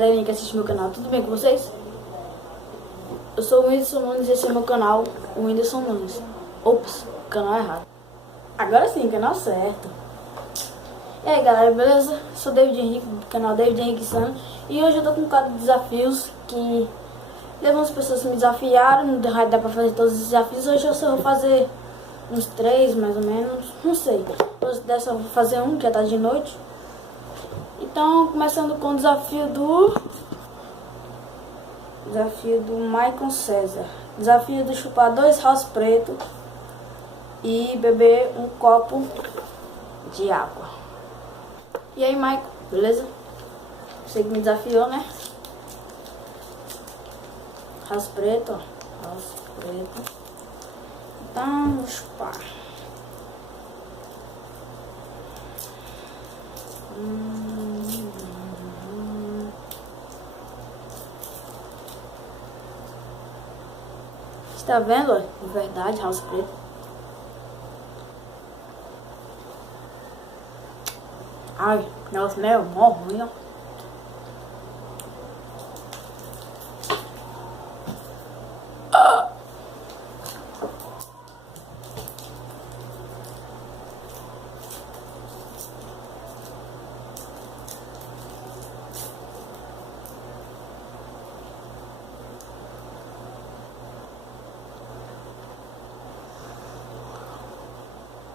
galerinha que assiste meu canal, tudo bem com vocês? Eu sou o Whindersson Nunes e esse é meu canal, o Whindersson Nunes. Ops, canal errado. Agora sim, canal certo. E aí galera, beleza? Sou David Henrique, do canal David Henrique San. E hoje eu tô com um quadro de desafios que algumas pessoas me desafiaram, não dá pra fazer todos os desafios. Hoje eu só vou fazer uns 3 mais ou menos, não sei. Hoje dessa eu vou fazer um, que já tá de noite. Então, começando com o desafio do Maicon César. Desafio do chupar 2 house preto e beber um copo de água. E aí, Maicon, beleza? Você que me desafiou, né? House preto, ó. House preto. Então, vou chupar. Você tá vendo, ó? De verdade, house preto. Ai, nossa, meio mó ruim, ó.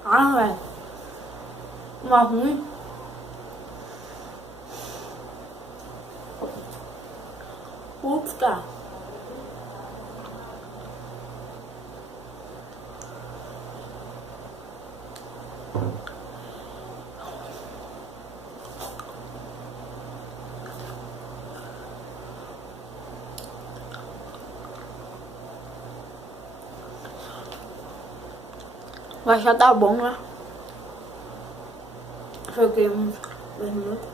Ah, velho. Uma ruim. Putz, cara. Mas já tá bom, né? Joguei uns 2 minutos.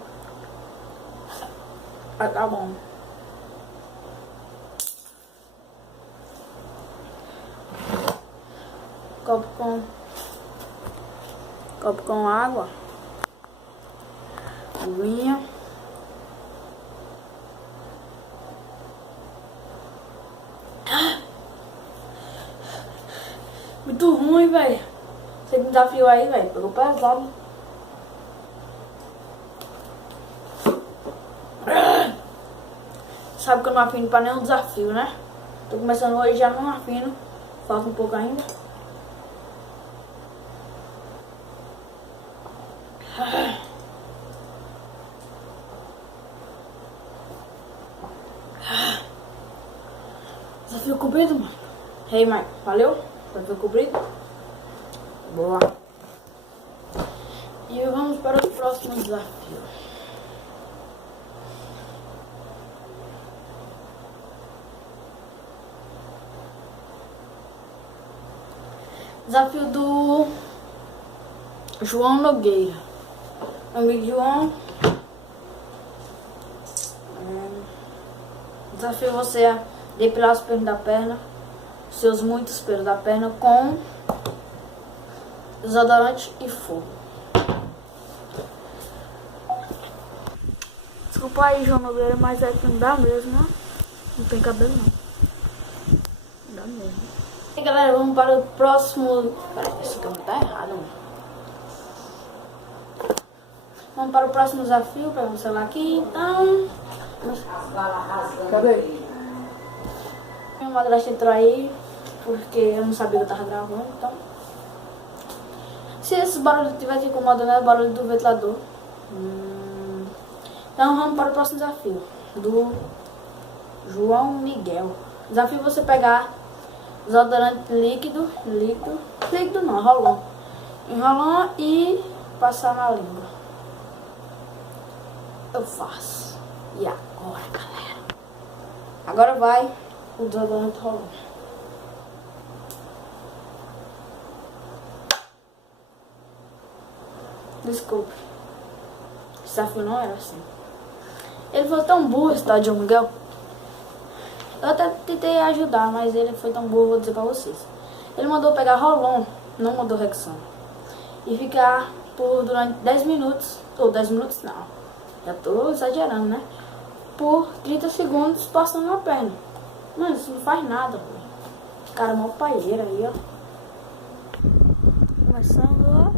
Já tá bom. Copo com água. Aguinha. Muito ruim, velho. Você me desafiou aí, velho. Pegou pesado. Sabe que eu não afino pra nenhum desafio, né? Tô começando hoje, já não afino. Falta um pouco ainda. Desafio cumprido, mano. Hey, Mike, valeu? Desafio cumprido. Boa. E vamos para o próximo desafio. Desafio do João Nogueira. Amigo João. Desafio você a depilar os pelos da perna, seus muitos pelos da perna, com desodorante e fogo. Desculpa aí, João Nogueira, mas é que não dá mesmo, né? Não tem cabelo não. Não dá mesmo. E galera, vamos para o próximo. Peraí, esse câmera tá errado, mano. Vamos para o próximo desafio. Pega o celular aqui, então. Cadê? Minha madrasta entrou aí, porque eu não sabia que eu tava gravando, então. Se esse barulho estiver te incomodando, é o barulho do ventilador. Então vamos para o próximo desafio. Do João Miguel. Desafio você pegar desodorante líquido não, rolon. Enrolando e passar na língua. Eu faço. E agora, galera? Agora vai o desodorante rolon. Desculpe. Esse desafio não era assim. Ele foi tão burro, esse tal de João Miguel. Eu até tentei ajudar, mas ele foi tão burro, vou dizer pra vocês. Ele mandou pegar Rolon, não mandou Rexona. E ficar durante 10 minutos, ou 10 minutos não, já tô exagerando, né? por 30 segundos passando a perna. Mano, isso não faz nada, pô. Cara, mó paieira aí, ó. Começando, ó.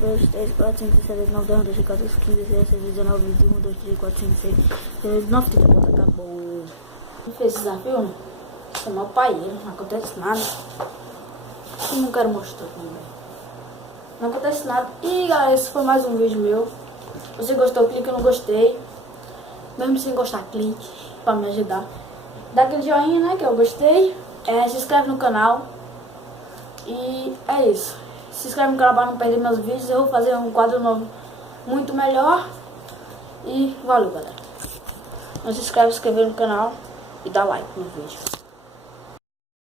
2, 3, 4, 5, 6, 7, 8, 9, 10, 11, 12, 14, 15, 16, 17, 19, 20, 21, 22, 23, 24, 25, 26, 27, 29, 30, pronto, acabou. Não fez esse desafio, né? Isso é mó paieira, não acontece nada. E não quero mostrar também. Não acontece nada. E galera, esse foi mais um vídeo meu. Se você gostou, clique no gostei. Mesmo sem gostar, clique pra me ajudar. Dá aquele joinha, né, que eu gostei. Se inscreve no canal. E é isso. Se inscreve no canal pra não perder meus vídeos. Eu vou fazer um quadro novo muito melhor. E valeu, galera. Não se inscreve no canal e dá like no vídeo.